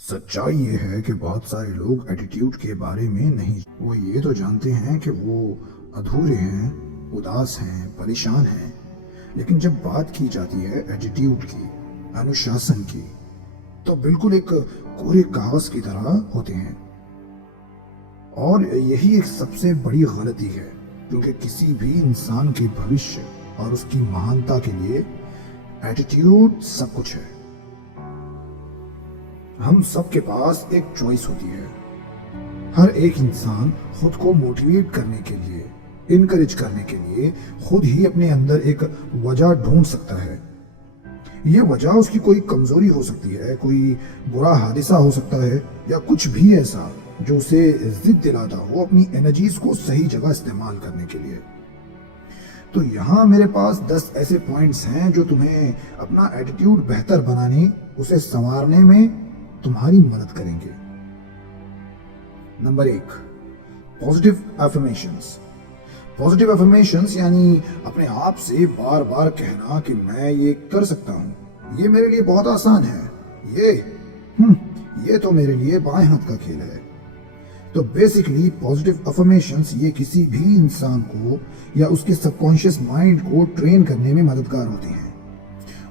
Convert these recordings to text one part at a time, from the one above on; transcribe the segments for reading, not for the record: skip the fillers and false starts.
सच्चाई ये है कि बहुत सारे लोग एटीट्यूड के बारे में नहीं, वो ये तो जानते हैं कि वो अधूरे हैं, उदास हैं, परेशान हैं। लेकिन जब बात की जाती है एटीट्यूड की, अनुशासन की, तो बिल्कुल एक कोरे कागज की तरह होते हैं। और यही एक सबसे बड़ी गलती है, क्योंकि किसी भी इंसान के भविष्य और उसकी महानता के लिए एटीट्यूड सब कुछ है। हम सबके पास एक चॉइस होती है। हर एक इंसान खुद को मोटिवेट करने के लिए, इनकरेज करने के लिए खुद ही अपने अंदर एक वजह ढूंढ सकता है। ये वजह उसकी कोई कमजोरी हो सकती है, कोई बुरा हादसा हो सकता है, या कुछ भी ऐसा जो उसे जिद दिलाता हो अपनी एनर्जीज को सही जगह इस्तेमाल करने के लिए। तो यहाँ मेरे पास 10 ऐसे पॉइंट्स हैं जो तुम्हें अपना एटीट्यूड बेहतर बनाने, उसे संवारने में तुम्हारी मदद करेंगे। Number 1, positive affirmations. Positive affirmations यानी अपने आप से बार बार कहना कि मैं ये कर सकता हूं, ये मेरे लिए बहुत आसान है, ये तो मेरे लिए बाएं हाथ का खेल है। तो बेसिकली पॉजिटिव अफर्मेशंस ये किसी भी इंसान को या उसके सबकॉन्शियस माइंड को ट्रेन करने में मददगार होते हैं।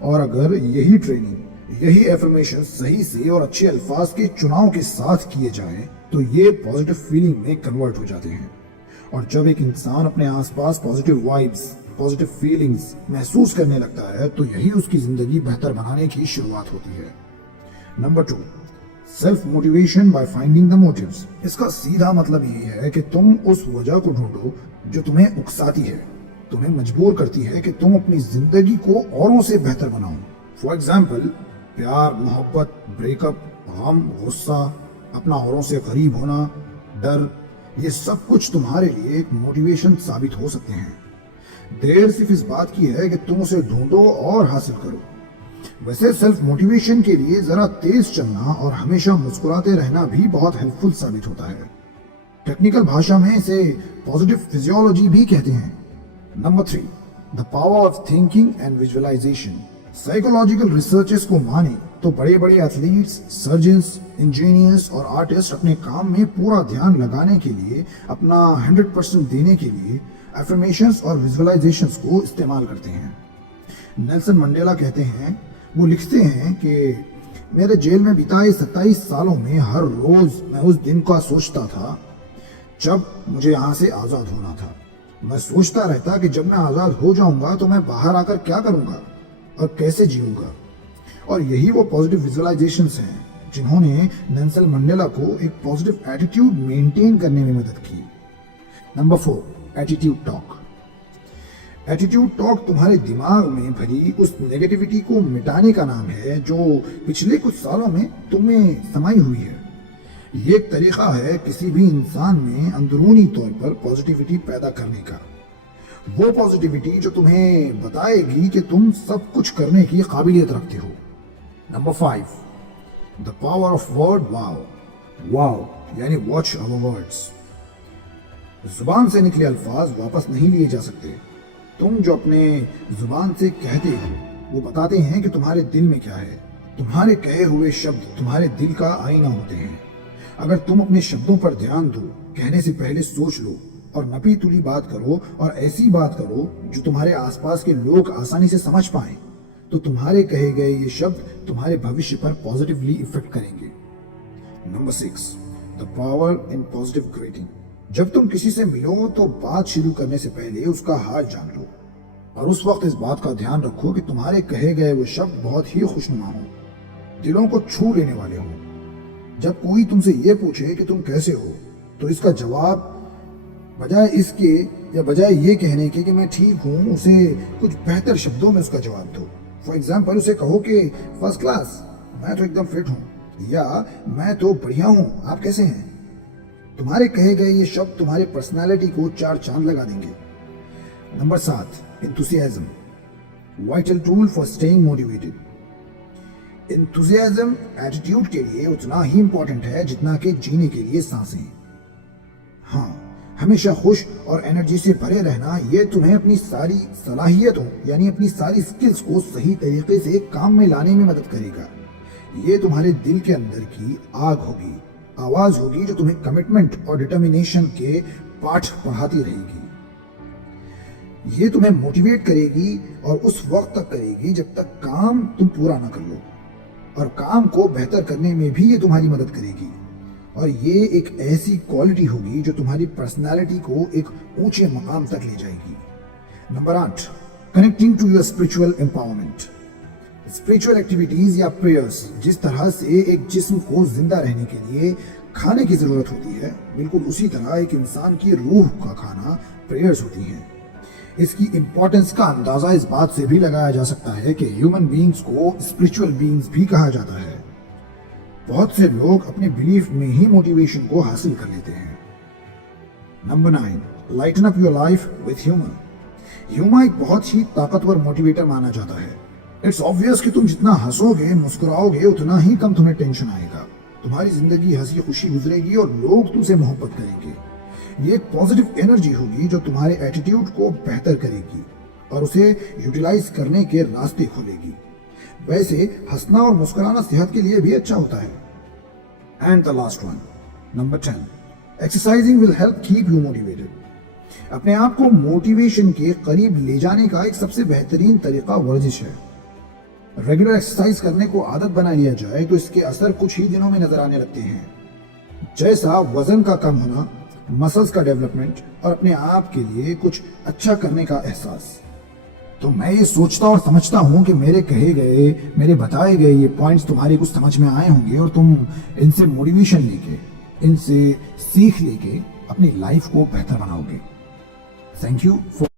और अगर यही ट्रेनिंग, यही एफर्मेशन सही से और अच्छे अल्फाज के चुनाव के साथ किए जाएं, तो ये पॉजिटिव फीलिंग में कन्वर्ट हो जाते हैं। और जब एक इंसान अपने आसपास पॉजिटिव वाइब्स, पॉजिटिव फीलिंग्स महसूस करने लगता है, तो यही उसकी जिंदगी बेहतर बनाने की शुरुआत होती है। Number 2, self motivation by finding the motives. इसका सीधा मतलब यही है कि तुम उस वजह को ढूंढो जो तुम्हें उकसाती है, तुम्हें मजबूर करती है कि तुम अपनी जिंदगी को औरों से बेहतर बनाओ। फॉर एग्जाम्पल, प्यार, मोहब्बत, ब्रेकअप, गम, गुस्सा, अपना औरों से करीब होना, डर, ये सब कुछ तुम्हारे लिए एक मोटिवेशन साबित हो सकते हैं। देर सिर्फ इस बात की है कि तुम उसे ढूंढो और हासिल करो। वैसे सेल्फ मोटिवेशन के लिए जरा तेज चलना और हमेशा मुस्कुराते रहना भी बहुत हेल्पफुल साबित होता है। टेक्निकल भाषा में इसे पॉजिटिव फिजियोलॉजी भी कहते हैं। Number 3, the power of thinking and visualisation. Psychological researches को माने तो बड़े बड़े एथलीट्स, सर्जन्स, इंजीनियर्स और आर्टिस्ट अपने काम में पूरा ध्यान लगाने के लिए, अपना 100% देने के लिए अफर्मेशंस और विजुअलाइजेशंस को इस्तेमाल करते हैं। नेल्सन मंडेला कहते हैं, वो लिखते हैं कि मेरे जेल में बिताए 27 सालों में हर रोज मैं उस दिन का सोचता था जब मुझे यहाँ से आजाद होना था। मैं सोचता रहता कि जब मैं आजाद हो जाऊंगा तो मैं बाहर आकर क्या करूंगा और कैसे जीऊंगा। और यही वो पॉजिटिव विजुअलाइजेशंस हैं जिन्होंने नेल्सन मंडेला को एक पॉजिटिव एटीट्यूड मेंटेन करने में मदद की। Number 4, attitude talk. Attitude talk तुम्हारे दिमाग में भरी उस नेगेटिविटी को मिटाने का नाम है जो पिछले कुछ सालों में तुम्हें समाई हुई है। ये एक तरीका है किसी भी इंसान में अंदरूनी तौर पर पॉजिटिविटी पैदा करने का। वो पॉजिटिविटी जो तुम्हें बताएगी कि तुम सब कुछ करने की काबिलियत रखते हो। Number 5, the power of word wow. Wow यानी वॉच आवर वर्ड्स। जुबान से निकले अल्फाज वापस नहीं लिए जा सकते। तुम जो अपने जुबान से कहते हो वो बताते हैं कि तुम्हारे दिल में क्या है। तुम्हारे कहे हुए शब्द तुम्हारे दिल का आईना होते हैं। अगर तुम अपने शब्दों पर ध्यान दो, कहने से पहले सोच लो और नपी तुली बात करो और ऐसी बात करो जो तुम्हारे आसपास के लोग आसानी से समझ पाए, तो तुम्हारे कहे गए ये शब्द तुम्हारे भविष्य पर पॉजिटिवली इफेक्ट करेंगे। Number 6, the power in positive greeting. जब तुम किसी से मिलो तो बात शुरू करने से पहले उसका हाल जान लो और उस वक्त इस बात का ध्यान रखो कि तुम्हारे कहे गए वो शब्द बहुत ही खुशनुमा हो, दिलों को छू लेने वाले हो। जब कोई तुमसे ये पूछे कि तुम कैसे हो, तो इसका जवाब बजाय इसके या बजाय ये कहने के कि मैं ठीक हूँ, उसे कुछ बेहतर शब्दों में उसका जवाब दो। फॉर एग्जाम्पल, उसे कहो कि फर्स्ट क्लास, मैं तो एकदम फिट हूँ, या मैं तो बढ़िया हूँ, आप कैसे हैं। तुम्हारे कहे गए ये शब्द तुम्हारे पर्सनालिटी को 4 चांद लगा देंगे। Number 7, enthusiasm, vital tool for staying motivated. Enthusiasm attitude के लिए उतना ही इंपॉर्टेंट है जितना कि जीने के लिए सांसें। हाँ, हमेशा खुश और एनर्जी से भरे रहना, ये तुम्हें अपनी सारी सलाहियतों यानी अपनी सारी स्किल्स को सही तरीके से काम में लाने में मदद करेगा। ये तुम्हारे दिल के अंदर की आग होगी, आवाज होगी जो तुम्हें कमिटमेंट और डिटर्मिनेशन के पाठ पढ़ाती रहेगी। ये तुम्हें मोटिवेट करेगी और उस वक्त तक करेगी जब तक काम तुम पूरा ना कर लो, और काम को बेहतर करने में भी ये तुम्हारी मदद करेगी। और ये एक ऐसी क्वालिटी होगी जो तुम्हारी पर्सनालिटी को एक ऊंचे मकाम तक ले जाएगी। Number 8, connecting to your spiritual empowerment. Spiritual activities या प्रेयर्स, जिस तरह से एक जिस्म को जिंदा रहने के लिए खाने की जरूरत होती है, बिल्कुल उसी तरह एक इंसान की रूह का खाना प्रेयर्स होती हैं। इसकी इंपॉर्टेंस का अंदाजा इस बात से भी लगाया जा सकता है कि ह्यूमन बीइंग्स को स्पिरिचुअल बीइंग्स भी कहा जाता है। बहुत से लोग अपने बिलीफ में ही मोटिवेशन को हासिल कर लेते हैं। Number 9, lighten up your life with humour. Humour एक बहुत ही ताकतवर मोटिवेटर माना जाता है। इट्स ऑब्वियस कि तुम जितना हंसोगे, मुस्कुराओगे, उतना ही कम तुम्हें टेंशन आएगा। तुम्हारी जिंदगी हंसी खुशी गुजरेगी और लोग तुमसे मोहब्बत करेंगे। ये एक पॉजिटिव एनर्जी होगी जो तुम्हारे एटीट्यूड को बेहतर करेगी और उसे यूटिलाइज करने के रास्ते खोलेगी। वैसे हंसना और मुस्कुराना सेहत के लिए भी अच्छा होता है। And the last one, number 10, exercising will help keep you motivated. अपने आप को मोटिवेशन के करीब ले जाने का एक सबसे बेहतरीन तरीका वर्जिश है। रेगुलर एक्सरसाइज करने को आदत बना लिया जाए तो इसके असर कुछ ही दिनों में नजर आने लगते हैं, जैसा वजन का कम होना, मसल्स का डेवलपमेंट और अपने आप के लिए कुछ अच्छा करने का एहसास। तो मैं ये सोचता और समझता हूं कि मेरे बताए गए ये पॉइंट्स तुम्हारे कुछ समझ में आए होंगे और तुम इनसे मोटिवेशन लेके, इनसे सीख लेके अपनी लाइफ को बेहतर बनाओगे। Thank you for